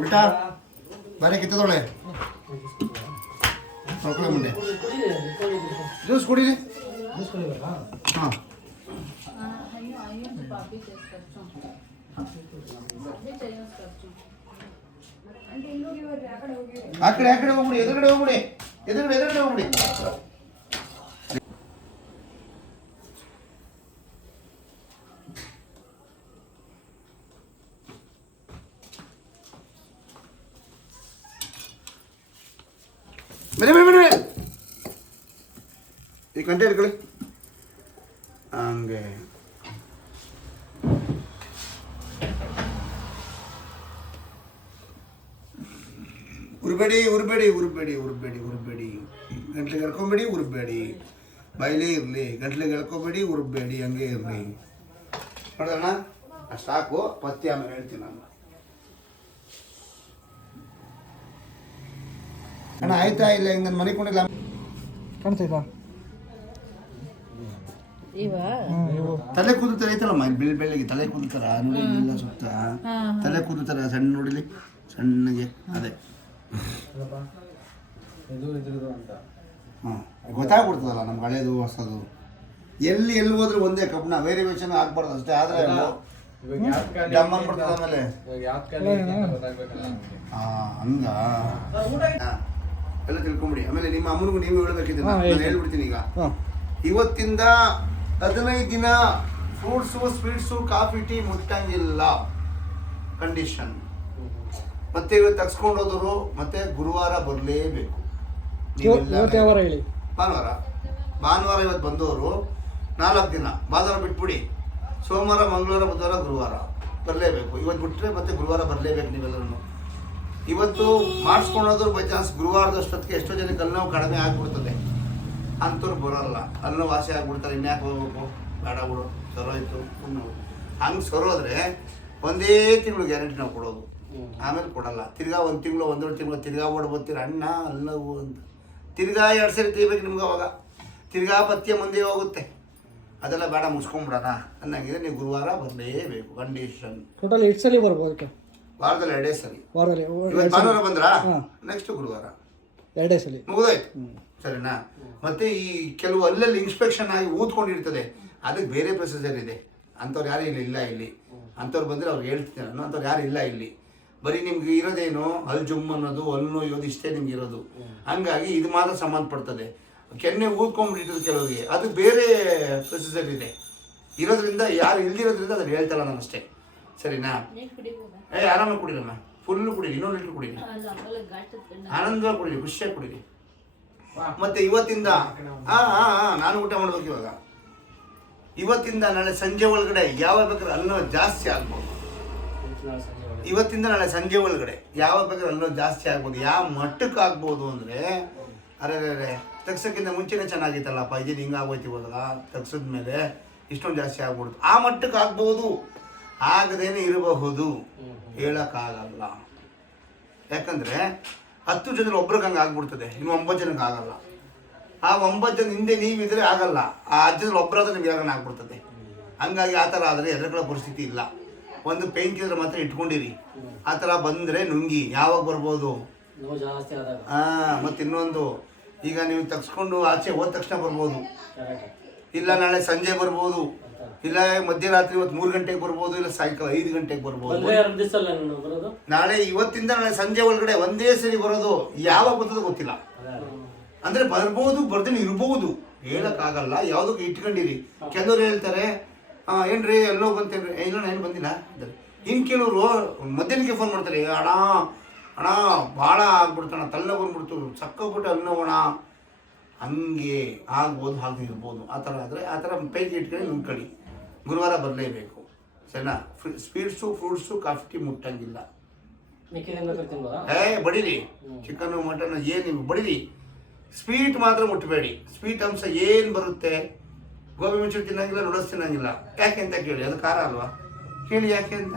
ಉಲ್ಟಾ ಬಾರೆ ಕಿತ್ತದೊಳೆ ಮಕ್ಕಳ ಮುಂದೆ ಜ್ಯೂಸ್ ಕುಡೀರಿ. ಹಾಂ ಆ ಕಡೆ ಹೋಗ್ಬಿಡಿ, ಎದುರುಗಡೆ ಹೋಗ್ಬಿಡಿ, ಎದುರುಗಡೆ ಹೋಗ್ಬಿಡಿ. ಮೇಲೆ ಈ ಗಂಟೆ ಇಟ್ಕೊಳ್ಳಿ ಹಂಗೆ. ಉರ್ಬೇಡಿ ಗಂಟ್ಲಿಗೆ ಎಳ್ಕೊಂಬೇಡಿ, ಉರ್ಬೇಡಿ ಬಾಯಿಲೇ ಇರಲಿ, ಗಂಟ್ಲಿಗೆ ಎಳ್ಕೊಬೇಡಿ, ಉರ್ಬೇಡಿ, ಹಂಗೆ ಇರಲಿ. ನೋಡೋಣ ಅಷ್ಟು ಸಾಕು, ಪಥ್ಯ ಆಮೇಲೆ ಹೇಳ್ತೀನಿ ನಾನು. ಅಣ್ಣ ಆಯ್ತಾ ಇಲ್ಲ ಹಿಂಗೆ ಮನೆ ಕೊಂಡಿಲ್ಲ ಕಾಣ್ತೈತಾ? ತಲೆ ಕೂದುತ್ತಾರೆ ಐತಲ್ಲಮ್ಮ, ಬೆಳ್ಳಿಗೆ ತಲೆ ಕೂದುತ್ತಾರ ನೋಡಿ, ಇಲ್ಲ ಸುತ್ತ ತಲೆ ಕೂದುತ್ತಾರ ಸಣ್ಣ ನೋಡಿಲಿ, ಸಣ್ಣಗೆ ಅದೇ ಹಾಂ ಗೊತ್ತಾಗ್ಬಿಡ್ತದಲ್ಲ ನಮ್ಗೆ ಹಳೇದು ಹೊಸದು. ಎಲ್ಲಿ ಹೋದ್ರೆ ಒಂದೇ ಕಬ್ಬಣ, ವೇರಿಯೇಷನ್ ಆಗ್ಬಾರ್ದು ಅಷ್ಟೇ. ಆದರೆ ಡಮ್ ಅಂದ್ಬಿಡ್ತದೆ ಆಮೇಲೆ. ಹಂಗ ಎಲ್ಲ ತಿಳ್ಕೊಂಬಿಡಿ. ಆಮೇಲೆ ನಿಮ್ಮ ಅಮ್ಮನಿಗೂ ನೀವು ಹೇಳ್ಬೇಕಿದೆ, ನಾನು ಹೇಳ್ಬಿಡ್ತೀನಿ ಈಗ. ಇವತ್ತಿಂದ 15 ದಿನ ಫ್ರೂಟ್ಸು, ಸ್ವೀಟ್ಸು, ಕಾಫಿ, ಟೀ ಮುಟ್ಟಂಗಿಲ್ಲ ಕಂಡೀಷನ್. ಮತ್ತೆ ಇವತ್ತು ತಗ್ಸ್ಕೊಂಡು ಹೋದವರು ಮತ್ತೆ ಗುರುವಾರ ಬರಲೇಬೇಕು. ಭಾನುವಾರ ಇವತ್ತು ಬಂದವರು 4 ದಿನ, ಭಾನುವಾರ ಬಿಟ್ಬಿಡಿ. ಸೋಮವಾರ, ಮಂಗಳವಾರ, ಬುಧವಾರ, ಗುರುವಾರ ಬರಲೇಬೇಕು. ಇವತ್ತು ಬಿಟ್ಟರೆ ಮತ್ತೆ ಗುರುವಾರ ಬರಲೇಬೇಕು ನೀವೆಲ್ಲರೂ. ಇವತ್ತು ಮಾಡಿಸ್ಕೊಂಡೋದ್ರು ಬೈ ಚಾನ್ಸ್ ಗುರುವಾರದಷ್ಟೊತ್ತಿಗೆ ಎಷ್ಟೋ ಜನಕ್ಕೆ ಅಲ್ಲೋವು ಕಡಿಮೆ ಆಗಿಬಿಡ್ತದೆ, ಅಂಥವ್ರು ಬರೋಲ್ಲ. ಅಲ್ಲೋ ವಾಸಿ ಆಗಿಬಿಡ್ತಾರೆ, ಇನ್ಯಾಕೆ ಹೋಗ್ಬೇಕು, ಬೇಡ ಬಿಡು, ಸರೋಯ್ತು. ಹಂಗೆ ಸರೋದ್ರೆ ಒಂದೇ ತಿಂಗಳು ಗ್ಯಾರಂಟಿ ನಾವು ಕೊಡೋದು, ಆಮೇಲೆ ಕೊಡಲ್ಲ. ತಿರ್ಗಾ 1 ತಿಂಗಳು 1.5 ತಿಂಗಳು ತಿರ್ಗಾ ಓಡ್ಬೋತೀರ ಅಣ್ಣ ಅಲ್ಲವು ಅಂತ. ತಿರ್ಗಾ 2 ಸರಿ ತೆಗಿಬೇಕು ನಿಮ್ಗೆ. ಅವಾಗ ತಿರ್ಗಾ ಪಥ್ಯ ಮುಂದೆ ಹೋಗುತ್ತೆ. ಅದೆಲ್ಲ ಬೇಡ, ಮುಗಿಸ್ಕೊಂಬಿಡೋಣ ಅನ್ನಂಗಿದೆ. ನೀವು ಗುರುವಾರ ಬರಲೇಬೇಕು ಕಂಡೀಷನ್. ಟೋಟಲ್ 8 ಸಲ ಬರ್ಬೋದು ವಾರದಲ್ಲಿ 2 ಸರಿ. ವಾರದಲ್ಲಿ ಭಾನುವಾರ ಬಂದ್ರಾ, ನೆಕ್ಸ್ಟ್ ಗುರುವಾರ 2 ಸಲ ಮುಗಿದೋಯ್ತು, ಸರಿನಾ? ಮತ್ತೆ ಈ ಕೆಲವು ಅಲ್ಲಲ್ಲಿ ಇನ್ಸ್ಪೆಕ್ಷನ್ ಆಗಿ ಊದ್ಕೊಂಡಿರ್ತದೆ, ಅದಕ್ಕೆ ಬೇರೆ ಪ್ರೊಸೀಜರ್ ಇದೆ. ಅಂಥವ್ರು ಯಾರು ಇಲ್ಲ ಇಲ್ಲಿ. ಅಂಥವ್ರು ಬಂದರೆ ಅವ್ರಿಗೆ ಹೇಳ್ತೀನಿ ನಾನು, ಅಂಥವ್ರು ಯಾರು ಇಲ್ಲ ಇಲ್ಲಿ. ಬರೀ ನಿಮ್ಗೆ ಇರೋದೇನು ಅಲ್ಲಿ ಜುಮ್ ಅನ್ನೋದು, ಅಲ್ಲಿ ನೋಯೋದು, ಇಷ್ಟೇ ನಿಮ್ಗೆ ಇರೋದು. ಹಂಗಾಗಿ ಇದು ಮಾತ್ರ ಸಂಬಂಧಪಡ್ತದೆ. ಕೆನ್ನೆ ಊದ್ಕೊಂಡ್ಬಿಟ್ಟಿರ್ತದೆ ಕೆಲವರಿಗೆ, ಅದು ಬೇರೆ ಪ್ರೊಸೀಜರ್ ಇದೆ ಇರೋದ್ರಿಂದ. ಯಾರು ಇಲ್ದಿರೋದ್ರಿಂದ ಅದನ್ನು ಹೇಳ್ತಲ್ಲ ನಾನು ಅಷ್ಟೇ, ಸರಿನಾ? ಆರಾಮಾಗಿ ಕುಡೀರಮ್ಮ, ಫುಲ್ಲು ಕುಡೀರಿ, 2 ಲೀಟ್ರ್ ಕುಡೀರಿ, ಆನಂದವಾಗಿ ಕುಡೀರಿ, ಖುಷಿಯಾಗಿ ಕುಡೀರಿ. ಮತ್ತೆ ಇವತ್ತಿಂದ ನಾನು ಊಟ ಮಾಡ್ಬೇಕು ಇವಾಗ. ಇವತ್ತಿಂದ ನಾಳೆ ಸಂಜೆ ಒಳಗಡೆ ಯಾವ ಬೇಕಾದ್ರೆ ಅನ್ನೋ ಜಾಸ್ತಿ ಆಗ್ಬೋದು. ಇವತ್ತಿಂದ ನಾಳೆ ಸಂಜೆ ಒಳಗಡೆ ಯಾವ ಬೇಕಾದ್ರೆ ಅನ್ನೋ ಜಾಸ್ತಿ ಆಗ್ಬೋದು. ಯಾವ ಮಟ್ಟಕ್ಕೆ ಆಗ್ಬೋದು ಅಂದರೆ, ಅರೆ ತಗ್ಸೋಕ್ಕಿಂತ ಮುಂಚೆನೇ ಚೆನ್ನಾಗಿತ್ತಲ್ಲಪ್ಪ, ಇದೇನು ಹಿಂಗೆ ಆಗೋಯ್ತು ಇವಾಗ, ತಗ್ಸಿದ್ಮೇಲೆ ಇಷ್ಟೊಂದು ಜಾಸ್ತಿ ಆಗ್ಬಿಡ್ತು. ಆ ಮಟ್ಟಕ್ಕೆ ಆಗ್ಬೋದು, ಆಗದೇನೆ ಇರಬಹುದು, ಹೇಳೋಕ್ಕಾಗಲ್ಲ. ಯಾಕಂದರೆ 10 ಜನರು ಒಬ್ರಿಗೆ ಹಂಗೆ ಆಗ್ಬಿಡ್ತದೆ, ಇನ್ನು 9 ಜನಕ್ಕೆ ಆಗಲ್ಲ. ಆ 9 ಜನ ಹಿಂದೆ ನೀವಿದ್ರೆ ಆಗಲ್ಲ, ಆ 10 ಜನರು ಒಬ್ಬರಾದ್ರೆ ನಿಮ್ಗೆ ಯಾರನ್ನ ಆಗ್ಬಿಡ್ತದೆ. ಹಂಗಾಗಿ ಆ ಥರ ಆದರೆ ಎದುರುಗಳ ಪರಿಸ್ಥಿತಿ ಇಲ್ಲ. ಒಂದು ಪೇನ್ ಕಿಲ್ಲರ್ ಮಾತ್ರ ಇಟ್ಕೊಂಡಿರಿ. ಆ ಥರ ಬಂದರೆ ನುಂಗಿ ಯಾವಾಗ ಬರ್ಬೋದು. ಮತ್ತು ಇನ್ನೊಂದು, ಈಗ ನೀವು ತಗ್ಸ್ಕೊಂಡು ಆಚೆ ಹೋದ ತಕ್ಷಣ ಬರ್ಬೋದು, ಇಲ್ಲ ನಾಳೆ ಸಂಜೆ ಬರ್ಬೋದು, ಇಲ್ಲ ಮಧ್ಯರಾತ್ರಿ ಇವತ್ತು 3 ಗಂಟೆಗೆ ಬರ್ಬೋದು, ಇಲ್ಲ ಸಾಯಂಕಾಲ 5 ಗಂಟೆಗೆ ಬರ್ಬೋದು. ನಾಳೆ ಇವತ್ತಿಂದ ನಾಳೆ ಸಂಜೆ ಒಳಗಡೆ ಒಂದೇ ಸರಿ ಬರೋದು. ಯಾವಾಗ ಬರ್ತದೋ ಗೊತ್ತಿಲ್ಲ. ಅಂದರೆ ಬರ್ಬೋದು, ಬರ್ದೇನೆ ಇರ್ಬೋದು, ಹೇಳೋಕ್ಕಾಗಲ್ಲ. ಯಾವುದಕ್ಕೆ ಇಟ್ಕೊಂಡಿರಿ. ಕೆಲವರು ಹೇಳ್ತಾರೆ ಏನ್ರಿ ಎಲ್ಲೋ ಬಂತೇನ್ರಿ, ಇಲ್ಲ ಏನು ಬಂದಿಲ್ಲ. ಇನ್ನು ಕೆಲವರು ಮಧ್ಯಾಹ್ನಕ್ಕೆ ಫೋನ್ ಮಾಡ್ತಾರೆ, ಅಣ್ಣ ಭಾಳ ಆಗ್ಬಿಡ್ತಾಣ, ತಲೆ ಬಂದ್ಬಿಡ್ತು, ಸಕ್ಕೋಗ್ಬಿಟ್ಟು ಅಲ್ಲಿ ನೋಡೋಣ. ಹಂಗೆ ಆಗ್ಬೋದು, ಹಾಗೆ ಇರ್ಬೋದು. ಆ ಥರ ಆದರೆ ಆ ಥರ ಪೈಕಿ ಇಟ್ಕೊಂಡು ನುಂಗ್ಕೊಳ್ಳಿ. ಗುರುವಾರ ಬರಲೇಬೇಕು, ಸರಿನಾ? ಸ್ವೀಟ್ಸು, ಫ್ರೂಟ್ಸು, ಕಾಫಿ, ಟೀ ಮುಟ್ಟಂಗಿಲ್ಲ. ಬಡೀರಿ, ಚಿಕನ್ನು ಮಟನ್ ಏನು ನೀವು ಬಡೀರಿ. ಸ್ವೀಟ್ ಮಾತ್ರ ಮುಟ್ಟಬೇಡಿ. ಸ್ವೀಟ್ ಅಂಶ ಏನು ಬರುತ್ತೆ, ಗೋಬಿ ಮಿಂಚೂರಿ ತಿನ್ನಂಗಿಲ್ಲ, ನೂಡಲ್ಸ್ ತಿನ್ನಂಗಿಲ್ಲ. ಯಾಕೆ ಅಂತ ಕೇಳಿ, ಅದು ಖಾರ ಅಲ್ವಾ? ಕೇಳಿ ಯಾಕೆ ಅಂತ.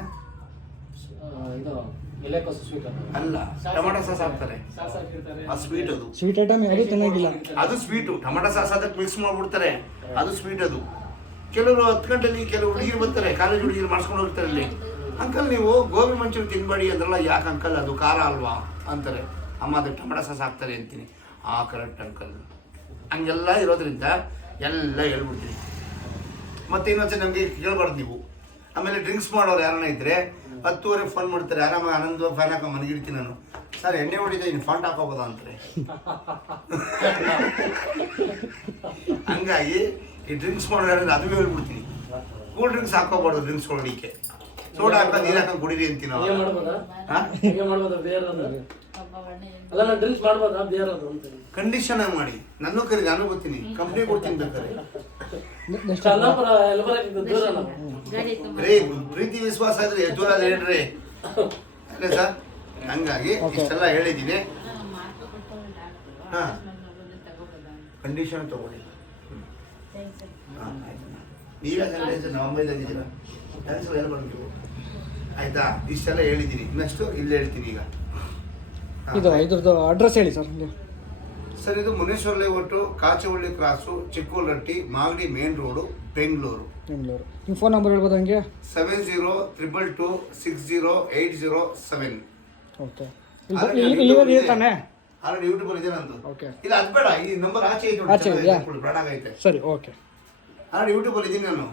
ಅಲ್ಲ, ಟೊಮಾಟೊ ಸಾಸ್ ಹಾಕ್ತಾರೆ, ಆ ಸ್ವೀಟ್. ಅದು ಸ್ವೀಟ್ ಐಟಮ್ ಯಾರು ತಿನ್ನಂಗಿಲ್ಲ, ಅದು ಸ್ವೀಟು. ಟೊಮಾಟೊ ಸಾಸ್ ಅದಕ್ಕೆ ಮಿಕ್ಸ್ ಮಾಡ್ಬಿಡ್ತಾರೆ, ಅದು ಸ್ವೀಟ್. ಅದು ಕೆಲವರು 10 ಗಂಟೆಲಿ ಕೆಲವು ಹುಡುಗಿರು ಬರ್ತಾರೆ, ಕಾಲೇಜ್ ಹುಡುಗಿರು ಮಾಡಿಸ್ಕೊಂಡು ಹೋಗ್ತಾರೆ ಇಲ್ಲಿ. ಅಂಕಲ್ ನೀವು ಗೋಬಿ ಮಂಚೂರಿ ತಿನ್ಬೇಡಿ ಅಂದ್ರಲ್ಲ, ಯಾಕೆ ಅಂಕಲ್ ಅದು ಖಾರ ಅಲ್ವಾ ಅಂತಾರೆ. ಅಮ್ಮ ಅದು ಟೊಮೆಟೊ ಸಾಸ್ ಹಾಕ್ತಾರೆ ಅಂತೀನಿ. Correct uncle. ಹಂಗೆಲ್ಲ ಇರೋದ್ರಿಂದ ಎಲ್ಲ ಹೇಳ್ಬಿಡ್ತೀನಿ. ಮತ್ತೆ ಇನ್ನೊಂದ್ಸರಿ ನಮಗೆ ಕೇಳಬಾರ್ದು ನೀವು. ಆಮೇಲೆ ಡ್ರಿಂಕ್ಸ್ ಮಾಡೋರು ಯಾರನ್ನ ಇದ್ದರೆ 10:30 ಫೋನ್ ಮಾಡ್ತಾರೆ, ಆರಾಮ ಆನಂದ ಫ್ಯಾನ್ ಹಾಕೋ ಮನೆಗಿಡ್ತೀನಿ ನಾನು. ಸರ್ ಎಣ್ಣೆ ಹೊಡಿದೆ ಇನ್ನು ಫಾಂಟ್ ಹಾಕೋಬೋದಾ ಅಂತಾರೆ. ಹಂಗಾಗಿ ಈ ಡ್ರಿಂಕ್ಸ್ ಮಾಡೋರು ಅದು ಹೇಳ್ಬಿಡ್ತೀನಿ. ಕೂಲ್ ಡ್ರಿಂಕ್ಸ್ ಹಾಕೋಬಾರ್ದು, ಡ್ರಿಂಕ್ಸ್ ಹೊಡಿಕೆ ಸೋಡಾ ಹಾಕೊಂಡು ನೀರು ಹಾಕೊಂಡು ಕುಡೀರಿ ಅಂತೀನಿ. ಕಂಡೀಷನ್ ಆಗಿ ಮಾಡಿ ನನ್ನ ಕರಿಗೆ ನಾನು ಗೊತ್ತೀನಿ, ಕಂಪ್ನಿ ಕೊಡ್ತೀನಿ ಬೇಕಾದ್ರೆ. ಪ್ರೀತಿ ವಿಶ್ವಾಸ ಇದ್ರೆ ದೂರ ಹೇಳ್ರಿ ಅಲ್ಲೇ ಸರ್. ಹಂಗಾಗಿ ಇಷ್ಟೆಲ್ಲ ಹೇಳಿದ್ದೀನಿ. ಹಾಂ ಕಂಡೀಷನ್ ತಗೊಳ್ಳಿ. ಹಾಂ ಆಯ್ತು. ನೀವೇ ನವಂಬೈದಾಗಿದ್ದೀರಾ ಕ್ಯಾನ್ಸಲ್ ಹೇಳ್ಬಾರ್ದು ನೀವು, ಆಯ್ತಾ? ಇಷ್ಟೆಲ್ಲ ಹೇಳಿದ್ದೀನಿ. ನೆಕ್ಸ್ಟು ಇಲ್ಲಿ ಹೇಳ್ತೀನಿ ಈಗ. ಇದ್ರದ್ದು ಅಡ್ರೆಸ್ ಹೇಳಿ ಸರ್. ಸರ್ ಇದು Muneshwara layout, Kachavalli cross, Chikkolaratti, Magadi main road, Bengaluru. ನಿಮ್ಮ ಫೋನ್ ನಂಬರ್ ಹೇಳ್ಬೋದು ಹಂಗೆ? 7022260807. ಓಕೆ. ತಾನೆ ಆಲ್ರೆಡಿ ಯೂಟ್ಯೂಬಲ್ಲಿ ಇದೆ ನಂದು. ಓಕೆ. ಇಲ್ಲ ಅದು ಬೇಡ, ಈ ನಂಬರ್ ಆಚೆ ಐತೆ, ಬ್ರಾಡ್ ಆಗೈತೆ. ಸರಿ ಓಕೆ. ಆಲ್ರೆಡಿ ಯೂಟ್ಯೂಬಲ್ಲಿ ಇದ್ದೀನಿ ನಾನು.